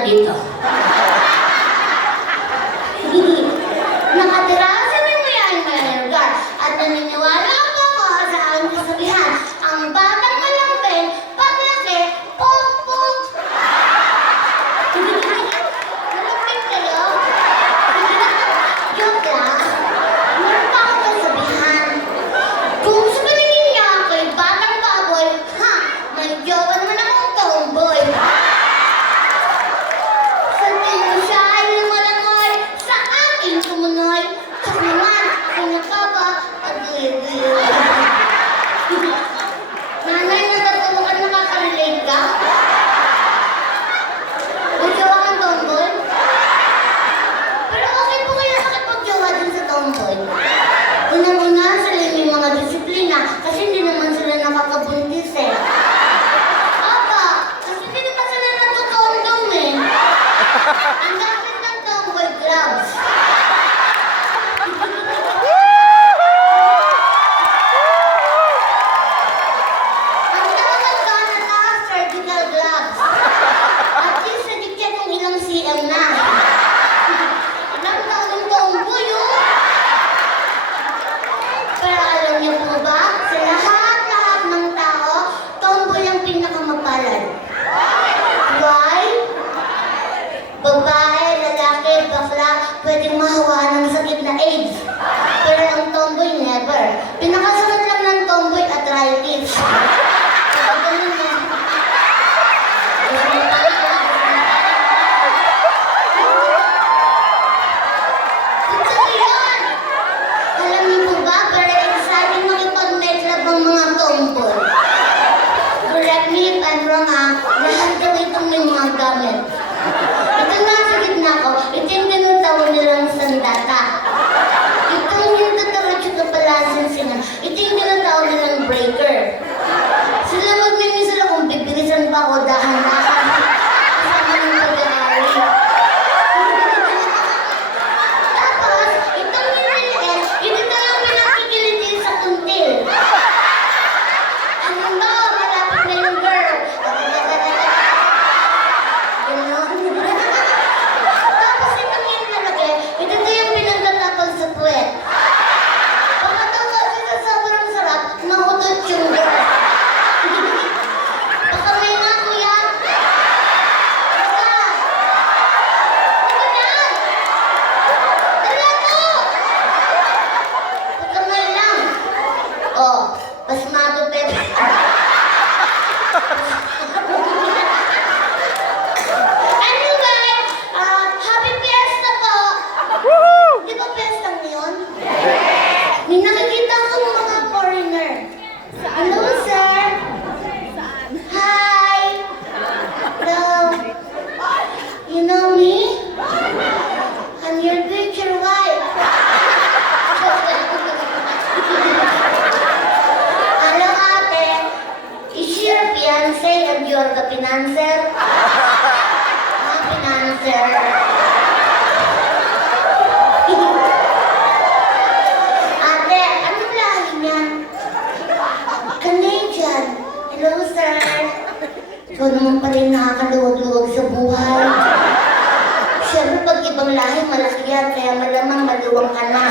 na dito. Nakatira sa may lugar at naniniwala pa ako sa aking kasabihan, ang batang malambing, paglaki, pok-pok. Malambing kayo? Joke lang. Meron pa akong kasabihan. Kung sa paningin niya ako'y batang baboy, ha, may jowa naman akong tomboy. Sa tingin siya ay lumalangoy, sa aking tumunoy. Kasi naman, ako'y nagpapa-agil-agil. Nanay, natatawa ka, nakaka-relate ka? May jowa kang tomboy? Pero okay po kayo nakipag-jowa din sa tomboy. Unang-una, sila yung mga disiplina kasi hindi naman sila nakakabuntis eh. Apa, kasi hindi naman sila natutondom eh. Ang gamit ng tomboy gloves. Ang tawag doon na surgical gloves. At least nadikyan ng ilang cm na. Ilang taon ng tomboy oh. Pero alam niyo po ba, sa lahat-lahat ng tao, tomboy ang pinakamapalad. Why? Babae, lalaki, bakla, pwedeng mahawaan ng sakit na AIDS. Pero ang tomboy, never. Pinakasakit lang ng tomboy, arthritis. Kapag ganun mo. Totoo yun! Alam niyo po ba, pero exciting makipag-metlab ang mga tomboy. Correct me if I'm wrong ha, lahat daw itong may mga gamit. Ito nga sa gitna ko, ito yung tinatawag nilang sandata. Itong yung tataratso ka palasin sila, ito yung tinatawag nilang breaker. Sila magmimisala kung bibilisan pa ako dahan-dahan. Kasama ng pag-aari. Tapos, itong nililiit, ito na lang pinakikilitin sa kuntil. Ano ba? Malapit na yung girl. Ganon. Tapos itong yung lalaki, ito na yung pinagtatapal sa puwet. Pagkatawa sila sobrang sarap, mahutot yung girl. Baka may nga kuya. Baka. Ano yan? Talago! Pagkamay lang. Oh, pasmato pepe. Anyway, happy fiesta po! Di ba fiesta ngayon? May nakikita akong mga foreigner. Hello, sir! Hi! Hello! You know me? I'm your future wife. Hello, ate. Is she your fiancé and you're the financer? Financer. Ate, anong lahi niyan? Canadian. Hello, sir. Ikaw naman pala yung nakakaluwag-luwag sa buhay. Siyempre, pag ibang lahi, malaki yan, kaya malamang maluwag ka na.